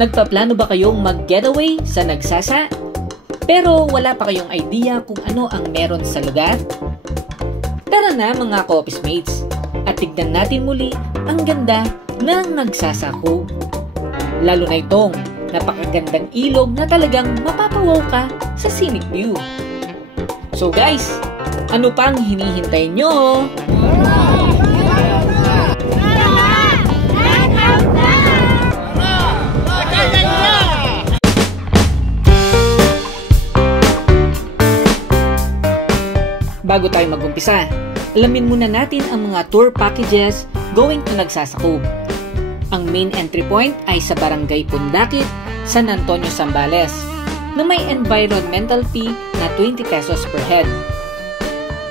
Nagpaplano ba kayong mag-getaway sa Nagsasa? Pero wala pa kayong idea kung ano ang meron sa lugar? Tara na mga ka-office mates at tignan natin muli ang ganda ng Nagsasa Cove. Lalo na itong napakagandang ilog na talagang mapapawaw ka sa scenic view. So guys, ano pang hinihintay nyo? Bago tayo mag-umpisa, alamin muna natin ang mga tour packages going to Nagsasa Cove. Ang main entry point ay sa Barangay Pundakit, San Antonio, Zambales, na may environmental fee na 20 pesos per head.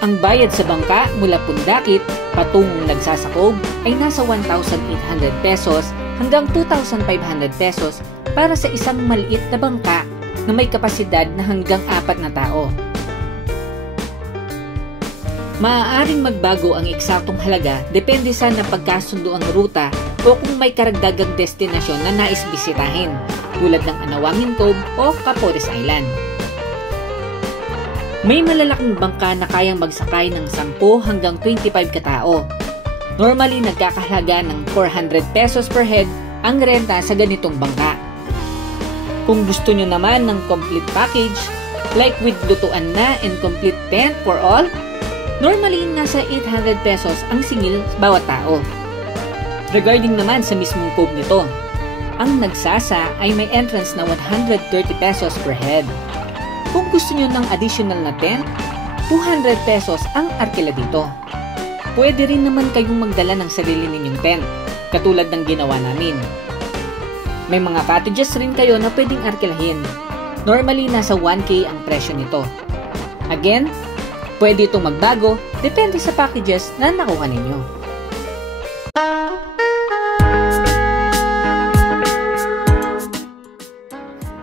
Ang bayad sa bangka mula Pundakit patungong Nagsasa Cove ay nasa 1,800 pesos hanggang 2,500 pesos para sa isang maliit na bangka na may kapasidad na hanggang 4 na tao. Maaaring magbago ang eksaktong halaga depende sa napagkasundo ang ruta o kung may karagdagang destinasyon na nais bisitahin, tulad ng Anawangin Cove o Capores Island. May malalaking bangka na kayang magsakay ng 10 hanggang 25 katao. Normally, nagkakahalaga ng 400 pesos per head ang renta sa ganitong bangka. Kung gusto nyo naman ng complete package, like with lutuan na and complete tent for all, normally, nasa 800 pesos ang singil bawat tao. Regarding naman sa mismong cove nito, ang Nagsasa ay may entrance na 130 pesos per head. Kung gusto nyo ng additional na tent, 200 pesos ang arkila dito. Pwede rin naman kayong magdala ng sarili ninyong tent, katulad ng ginawa namin. May mga cottages rin kayo na pwedeng arkilahin. Normally, nasa 1K ang presyo nito. Again, pwede itong magbago, depende sa packages na nakuha ninyo.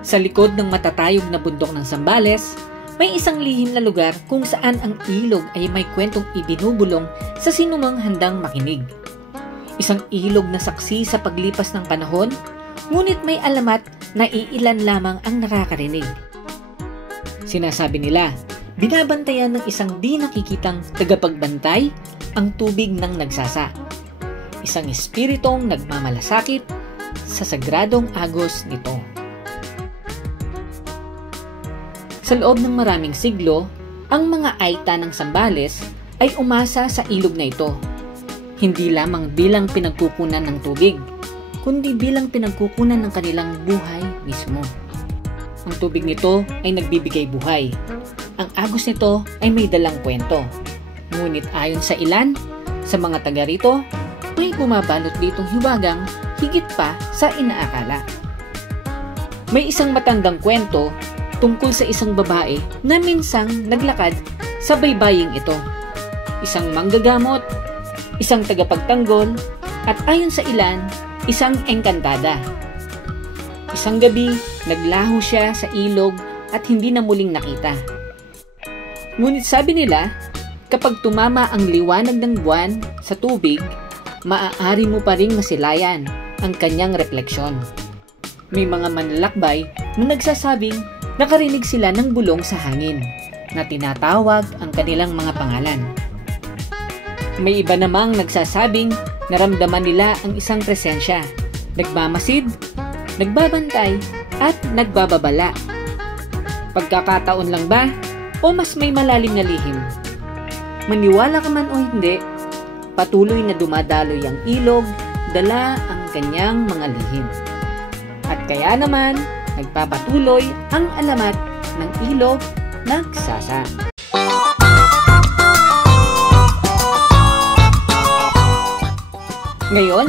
Sa likod ng matatayog na bundok ng Zambales, may isang lihim na lugar kung saan ang ilog ay may kwentong ibinubulong sa sinumang handang makinig. Isang ilog na saksi sa paglipas ng panahon, ngunit may alamat na iilan lamang ang nakakarinig. Sinasabi nila, binabantayan ng isang di nakikitang tagapagbantay ang tubig ng Nagsasa. Isang espiritong nagmamalasakit sa sagradong agos nito. Sa loob ng maraming siglo, ang mga Aita ng Zambales ay umasa sa ilog na ito. Hindi lamang bilang pinagkukunan ng tubig, kundi bilang pinagkukunan ng kanilang buhay mismo. Ang tubig nito ay nagbibigay buhay. Ang agos nito ay may dalang kwento. Ngunit ayon sa ilan, sa mga taga rito, may bumabalot ditong hiwagang higit pa sa inaakala. May isang matandang kwento tungkol sa isang babae na minsang naglakad sa baybaying ito. Isang manggagamot, isang tagapagtanggol, at ayon sa ilan, isang engkantada. Isang gabi, naglaho siya sa ilog at hindi na muling nakita. Ngunit sabi nila, kapag tumama ang liwanag ng buwan sa tubig, maaari mo pa ring masilayan ang kanyang refleksyon. May mga manlalakbay na nagsasabing nakarinig sila ng bulong sa hangin na tinatawag ang kanilang mga pangalan. May iba namang nagsasabing naramdaman nila ang isang presensya, nagmamasid, nagbabantay, at nagbababala. Pagkakataon lang ba o mas may malalim na lihim? Maniwala ka man o hindi, patuloy na dumadaloy ang ilog, dala ang kanyang mga lihim. At kaya naman, nagpapatuloy ang alamat ng ilog Nagsasa. Ngayon,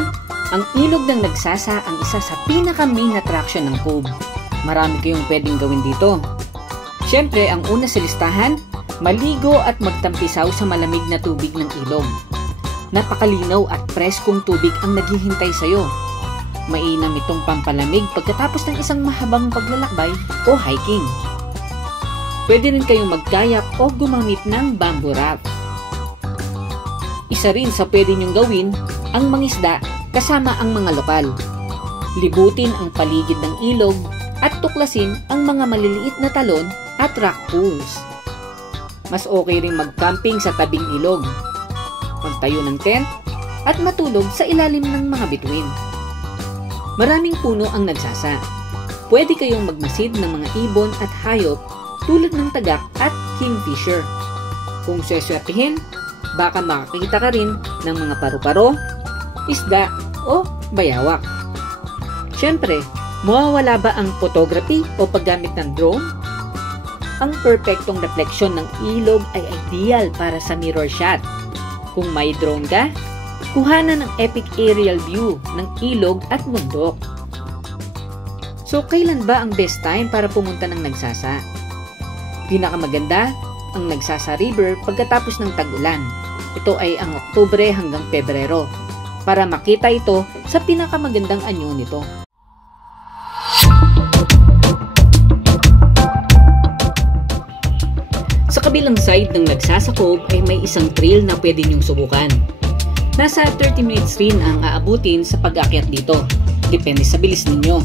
ang ilog ng Nagsasa ang isa sa pinaka-main attraction ng cove. Marami kayong pwedeng gawin dito. Siyempre, ang una sa listahan, maligo at magtampisaw sa malamig na tubig ng ilog. Napakalinaw at preskong tubig ang naghihintay sa'yo. Mainam itong pampalamig pagkatapos ng isang mahabang paglalakbay o hiking. Pwede rin kayong magkayak o gumamit ng bamboo raft. Isa rin sa pwede nyong gawin ang mangisda kasama ang mga lokal. Libutin ang paligid ng ilog at tuklasin ang mga maliliit na talon at rock pools. Mas okay ring mag-camping sa tabing ilog, magtayo ng tent at matulog sa ilalim ng mga bituin. Maraming puno ang nagsasa. Pwede kayong magmasid ng mga ibon at hayop tulad ng tagak at kingfisher. Kung sweswertihin, baka makakita ka rin ng mga paru-paro, isda o bayawak. Siyempre, mawawala ba ang photography o paggamit ng drone? Ang perpektong refleksyon ng ilog ay ideal para sa mirror shot. Kung may drone ka, kuhanan ng epic aerial view ng ilog at bundok. So, kailan ba ang best time para pumunta ng Nagsasa? Pinakamaganda ang Nagsasa River pagkatapos ng tag-ulan. Ito ay ang Oktubre hanggang Pebrero para makita ito sa pinakamagandang anyo nito. Sa kabilang side ng Nagsasa Cove ay may isang trail na pwede niyong subukan. Nasa 30 minutes rin ang aabutin sa pag-akyat dito. Depende sa bilis ninyo.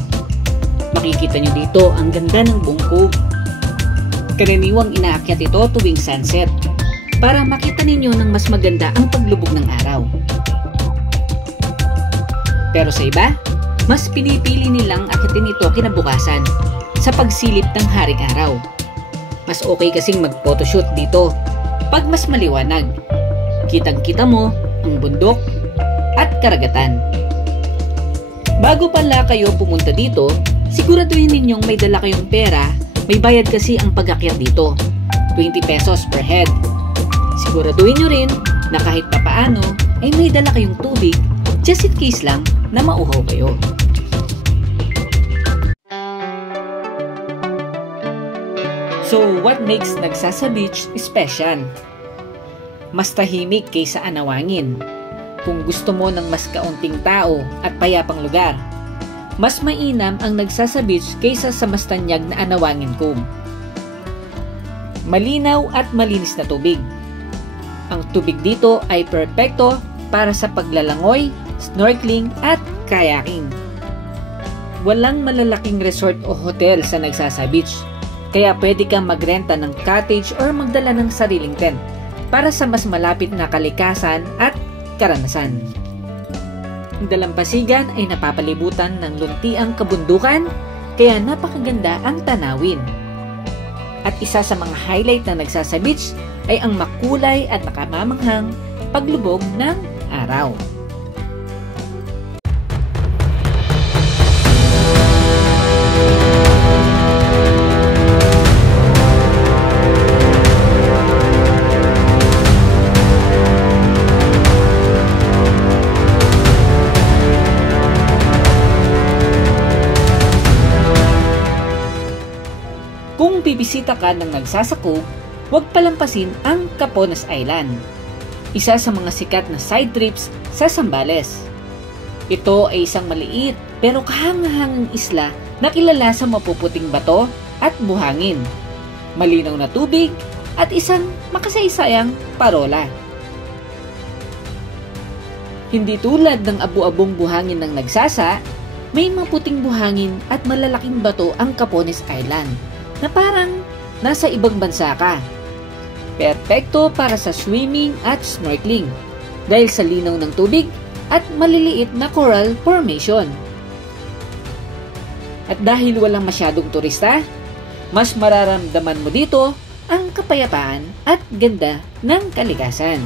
Makikita nyo dito ang ganda ng buong cove. Karaniwang inaakyat ito tuwing sunset para makita ninyo ng mas maganda ang paglubog ng araw. Pero sa iba, mas pinipili nilang akyatin ito kinabukasan sa pagsilip ng haring araw. Mas okay kasing mag-photoshoot dito pag mas maliwanag. Kitang-kita mo ang bundok at karagatan. Bago pala kayo pumunta dito, siguraduhin ninyong may dala kayong pera. May bayad kasi ang pag-akyat dito, 20 pesos per head. Siguraduhin nyo rin na kahit papaano ay may dala kayong tubig just in case lang na mauhaw kayo. So, what makes Nagsasa Beach special? Mas tahimik kaysa Anawangin. Kung gusto mo ng mas kaunting tao at payapang lugar, mas mainam ang Nagsasa Beach kaysa sa mas tanyag na Anawangin Cove. Malinaw at malinis na tubig. Ang tubig dito ay perpekto para sa paglalangoy, snorkeling at kayaking. Walang malalaking resort o hotel sa Nagsasa Beach, kaya pwede kang magrenta ng cottage or magdala ng sariling tent para sa mas malapit na kalikasan at karanasan. Ang dalampasigan ay napapalibutan ng luntiang kabundukan, kaya napakaganda ang tanawin. At isa sa mga highlight ng Nagsasa Beach ay ang makulay at nakamamanghang paglubog ng araw. Kung bibisita ka ng Nagsasa Cove, huwag palampasin ang Capones Island, isa sa mga sikat na side trips sa Zambales. Ito ay isang maliit pero kahangahangang isla na kilala sa mapuputing bato at buhangin, malinaw na tubig at isang makasaysayang parola. Hindi tulad ng abu-abong buhangin ng Nagsasa, may maputing buhangin at malalaking bato ang Capones Island na parang nasa ibang bansa ka. Perpekto para sa swimming at snorkeling dahil sa linaw ng tubig at maliliit na coral formation. At dahil walang masyadong turista, mas mararamdaman mo dito ang kapayapaan at ganda ng kalikasan.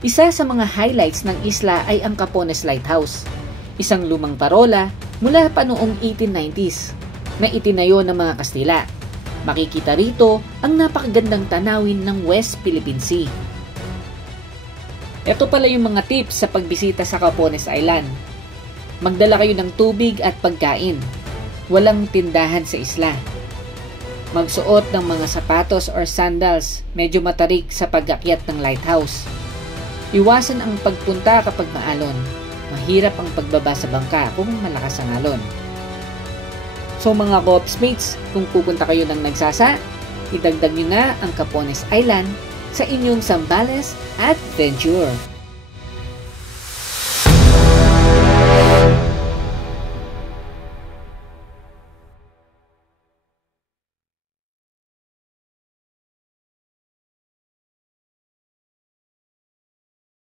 Isa sa mga highlights ng isla ay ang Capones Lighthouse, isang lumang parola mula pa noong 1890s. Na itinayo ng mga Kastila. Makikita rito ang napakagandang tanawin ng West Philippine Sea. Ito pala yung mga tips sa pagbisita sa Capones Island. Magdala kayo ng tubig at pagkain. Walang tindahan sa isla. Magsuot ng mga sapatos or sandals, medyo matarik sa pag-akyat ng lighthouse. Iwasan ang pagpunta kapag maalon. Mahirap ang pagbaba sa bangka kung malakas ang alon. So mga co-opsmates, kung pupunta kayo ng Nagsasa, idagdag nyo na ang Capones Island sa inyong Zambales Adventure.